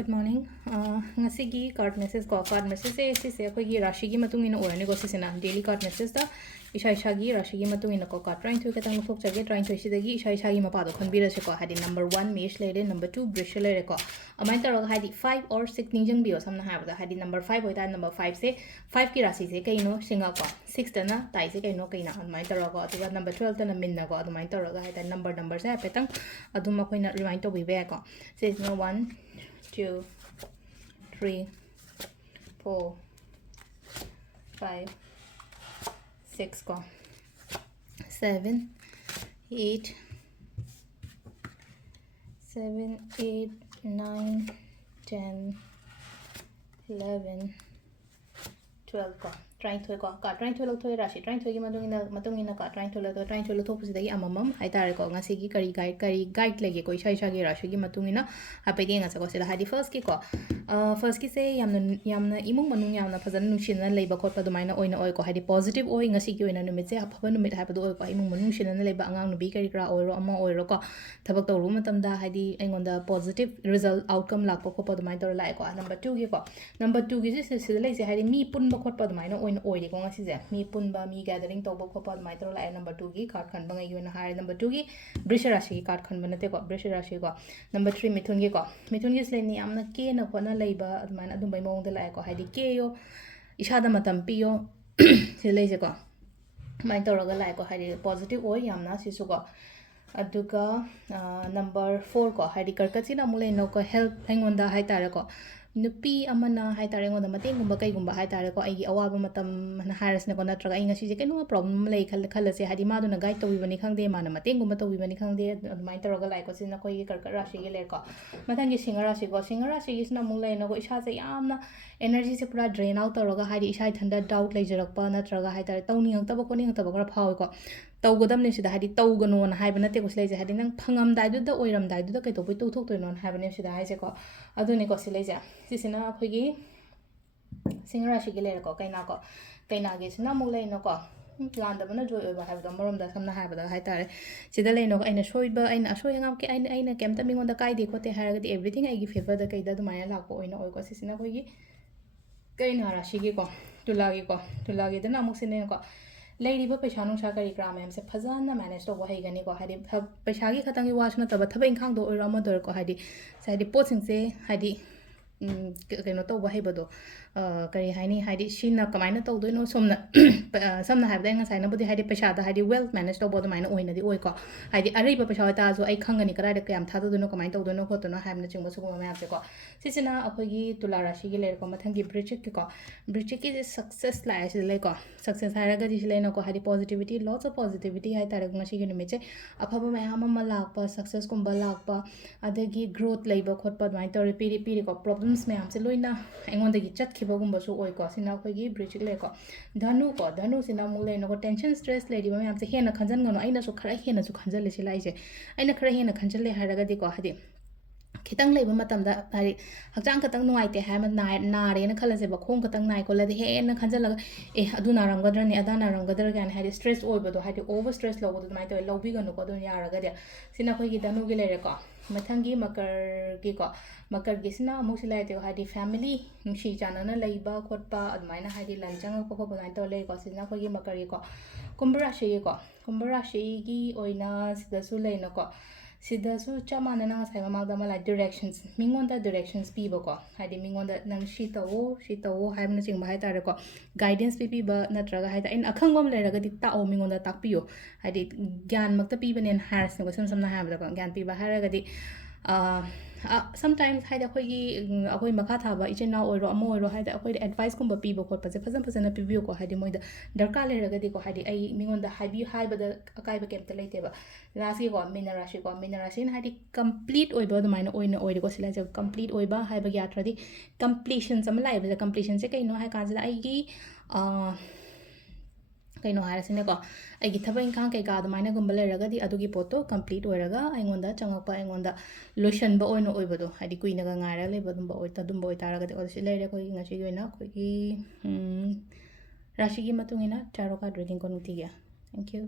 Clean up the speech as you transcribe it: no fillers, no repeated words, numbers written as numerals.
Good morning. Ngasigi card message ko card message se ko gi rashi gi matung ina orani ko sisina daily card message da isha gi rashi gi matung ina ko card trying to katang thok chage trying to sidagi isha gi mapa do khon bira se ko hadi number 1 mesh lere number 2 brush lere ko amai tar hadi 5 or 6 ningjang bio samna ha da hadi number 5 hoita number 5 se 5 ki rashi se kaino singa ko 6 ta na tai se kaino kaina amai tar ko atuga number 12 ta na minna ko amai tar ga hada number se petang aduma koina remind to be be ko se no 1 2 3 4 5 6 go 7 8 9 10 11 12 go trying to go trying to look to rashi trying to gi matungina ka trying to look pusidagi amamam haitare ko ngasi gi kari guide lege ko isha gi rashi gi matungina hapedi nga ko sila hadi first ki se yamna imung manung yamna phazan nushina leiba khotpa dumaina oina oi ko hadi positive oi ngasi gi oina numit se aphaba numit habadu oi ko imung manung shina leiba angang nubi kari kra oiro ama oiro ko thabak to ru matam da hadi aingonda positive result outcome lakpa ko dumai tor lai ko number 2 gi ko number 2 gi se sila leise hadi mi punba khotpa dumaina oiri ko ngasi je mi punba mi gathering to bo khotpa dumai tor lai number 2 gi card khan bangai yuna hai number 2 gi brisha rashi gi card khan banate ko brisha rashi ko number 3 mithun gi se ni amna ke na khona leiba admaina adum bai mong da lai ko hadi ke yo ishada matam pi yo se leise ko mai tor ga lai ko hadi positive oi yamna sisu ko aduga number 4 ko hadi karkachina mule no ko help aingonda hai tare ko nupi amana hai tare ngonda mateng gumba kai gumba hai tare ko aigi awaba matam na harasne ko natraga inga sije kenu problem lei khalase hadi ma duna guide tobi bani khangde mana mateng gumba tobi bani khangde admai toroga lai ko sina koi karka rashi ge le ko mathangi singa rashi gi sina mule no ko isha se yamna energy se pura drain out toroga hadi isha thanda doubt leijarakpa natraga hai tare tawni ngtaba ko ni ngtaba kra phaw ko tawgodam ne sida hadi tawgano na haibana te ko sile hadi nang phangam dai du da oiram dai du da kai to pai tu thok to non haibane sida hai se ko aduni ko sile ja sisina akhoi singra shi gi le ko kaina ge sina mu le no ko landa bana joy oba haibda morom da samna haibda hai tare sida le no ko aina soiba aina asoi ngam ke aina kemta mingon da kai de ko te haragadi everything ai gi favor da kai da dumaya lakko oina oi ko sisina khoi gi kaina rashi gi ko tulagi da na mu sine ko लेरिबा पैसा नुसा करी cram M से फजाना manage तो वही गनी को हादी पैसा की खतंगी वासना तब थबे इंखांग दो ओरा मदर को हादी साइडी पोसिंग से हादी कनो तो वही बदो करी हाइनी हादी शिना कमाइना तो दोनो समना हाबदा nga saina budi हादी पैसा दा हादी वेल्थ मैनेज तो बोद माइना ओइना दि ओइ को हादी अरैबा पैसा ता जो ai खंगनी करा दे कयम थादो दोनो कमाइन तो दोनो खोतनो हामना चिंगबो सुगो मैम से को सिसिना अखोगी तुला राशि गे लेर को मथंगी ब्रिचिक की सक्सेस लाइ से ले को सक्सेस हारगा दि ले न को हादी पॉजिटिविटी लॉट्स ऑफ पॉजिटिविटी हाय तारग ngasi gi numit che afaba mayam amma lakpa success kumba lakpa adagi growth leiba khotpa dwai to piri ko problems mayam se loina engon dagi chat khiba gumba su oi ko sina khoi gi bridge le ko dhanu sina mule no ko tension stress ledi mayam se hena khanjan ngano aina su khara hena su khanjal le silai je aina khara hena khanjal le haraga di ko hadi खितंग लेब मतम दा हारि हक्चांग खतंग नुआइते हाय नारे न खलसे बा खोंग खतंग नाइ को लदे हेन खंजल ए अदु नारंगदर ने अदा नारंगदर गान हारि स्ट्रेस ओइबदो हारि ओवर स्ट्रेस लोबदो माइ तो लौबी गनो को दो यारगा दे सिना खोइ गी दनु गे लेरे को मथंगी मकर गी सिना अमुक सिलाइते को हारि फैमिली नुसी जानना लैबा खोटपा अदमाइना हारि लंचंग को को बनाइ तो ले को सिना खोइ गी मकर को कुंभराशि गी ओइना सिदसु लेन को सिदसु चमाना ना साइ ममागदा मला डायरेक्शंस मिंगोंदा डायरेक्शंस पीबो को हाइदि मिंगोंदा नंग शी तवो हाइबना चिंग बाय तारे को गाइडेंस पीबा नत्रगा हाइदा इन अखंगम लेरगा दि ताओ मिंगोंदा ताकपियो हाइदि ज्ञान मक्ता पीबनेन हारस नको समना हाबदा को ज्ञान पीबा हारगा दि sometimes हाइदा अखोई मखा थाबा इचेना ओइरो अमो ओइरो हाइदा अखोई एडवाइस कुंबा पीबो खोट पसे फजन पीबियो को हाइदि मोइदा दरकार लेरगा दि को हाइदि आई मिंगोंदा हाइबदा अकाइबा केमता लेतेबा राशि को मीनराशि हाइदि कंप्लीट ओइबा अदुमाइना ओइना ओइरो को सिला जब कंप्लीट ओइबा हाइबा यात्रदि कंप्लीशन सम लाइबा कंप्लीशन से कइनो हाइ काजला आइगी कइनो हारसिने को आइगी थबा इंखां कई का अदुमाइना गुंबा लेरगादि अदुगी पोतो कंप्लीट ओइरगा आइंगोंदा चंगपा आइंगोंदा लोशनबा ओइनो ओइबदो हाइदि कुइनागा ngaira लेबा दुंबा ओइ तदुंबा ओइ तारगादि ओदि लेरे कोइ ngasi gi ओइना कोइ राशि की मतुंगिना टारो कार्ड रीडिंग को नुतिया थैंक यू